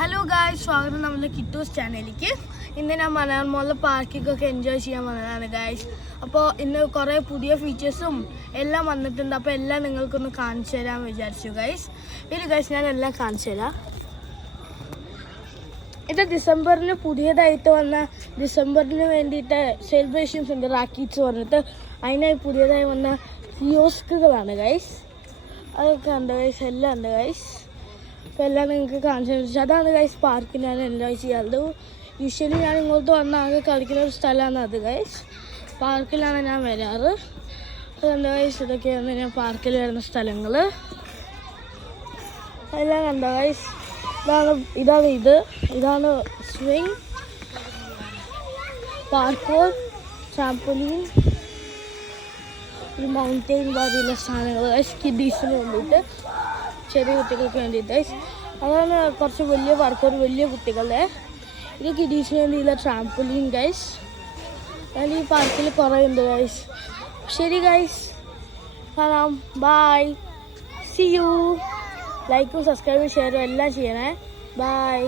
Hello guys, സ്വാഗതം നമ്മുടെ കിറ്റൂസ് ചാനലിലേക്ക്. ഇന്ന് ഞാൻ മലയാളം പാർക്കൊക്കെ എൻജോയ് ചെയ്യാൻ വന്നതാണ് ഗായ്സ്. അപ്പോൾ ഇന്ന് കുറേ പുതിയ ഫീച്ചേഴ്സും എല്ലാം വന്നിട്ടുണ്ട്. അപ്പോൾ എല്ലാം നിങ്ങൾക്കൊന്ന് കാണിച്ചു തരാമെന്ന് വിചാരിച്ചു ഗായ്സ്. ഗായ്സ് ഞാൻ എല്ലാം കാണിച്ചു തരാം. ഇത് ഡിസംബറിന് പുതിയതായിട്ട് വന്ന ഡിസംബറിന് വേണ്ടിയിട്ട് സെലിബ്രേഷൻസ് ഉണ്ട്. റാക്കീറ്റ്സ് പറഞ്ഞിട്ട് അതിനായി പുതിയതായി വന്ന കിയോസ്കുകളാണ് ഗൈസ്. അതൊക്കെ ഉണ്ട് ഗൈസ്, എല്ലാം ഉണ്ട് ഗൈസ്. അപ്പോൾ എല്ലാം നിങ്ങൾക്ക് കാണിച്ചു തരാം. അതാണ് ഗൈസ് പാർക്ക് ഞാൻ എൻജോയ് ചെയ്യാറുള്ളത്. യൂഷ്വലി ഞാൻ ഇങ്ങോട്ട് വന്ന ആകെ കളിക്കുന്ന ഒരു സ്ഥലമാണ് അത് ഗൈസ്. പാർക്കിലാണ് ഞാൻ വരാറ്. അതുകൊണ്ട് ഗൈസ് ഇതൊക്കെയാണ് ഞാൻ പാർക്കിൽ വരുന്ന സ്ഥലങ്ങൾ. എല്ലാം കണ്ടോ ഗൈസ്. ഇതാണ് സ്വിങ്, പാർക്കോർ, ട്രാംപോലീൻ, ഒരു മൗണ്ടെയിൻ പോലെയുള്ള സാധനങ്ങൾ ഗൈസ്. കിഡീസിന് വേണ്ടിയിട്ട്, ചെറിയ കുട്ടികൾക്ക് വേണ്ടിയിട്ട് ഗൈസ്. അതാണ് കുറച്ച് വലിയ പാർക്കോർ, വലിയ കുട്ടികളുടെ. ഇത് കിഡീസിന് വേണ്ടിയുള്ള ട്രാംപോലീൻ ഗൈസ്. അതിൽ ഈ പാർക്കിൽ കുറേ ഉണ്ട് ഗൈസ്. ശരി ഗൈസ്, കാണാം. Bye, see you. ലൈക്കും സബ്സ്ക്രൈബും ഷെയറും എല്ലാം ചെയ്യണേ. ബൈ.